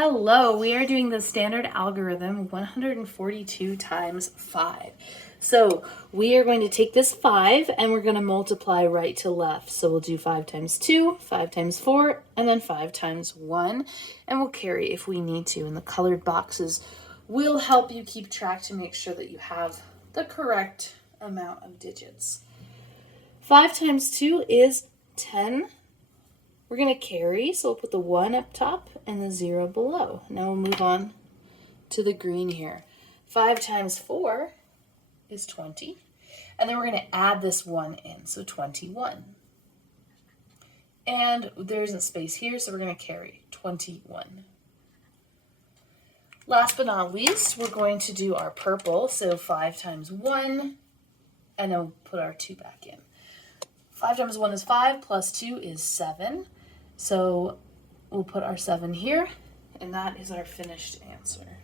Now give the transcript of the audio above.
Hello, we are doing the standard algorithm 142 times 5. So we are going to take this 5 and we're going to multiply right to left. So we'll do 5 times 2, 5 times 4, and then 5 times 1. And we'll carry if we need to. And the colored boxes will help you keep track to make sure that you have the correct amount of digits. 5 times 2 is 10. We're going to carry, so we'll put the 1 up top and the 0 below. Now we'll move on to the green here. 5 times 4 is 20. And then we're going to add this 1 in, so 21. And there isn't space here, so we're going to carry 21. Last but not least, we're going to do our purple, so 5 times 1, and then we'll put our 2 back in. 5 times 1 is 5, plus 2 is 7. So we'll put our 7 here, and that is our finished answer.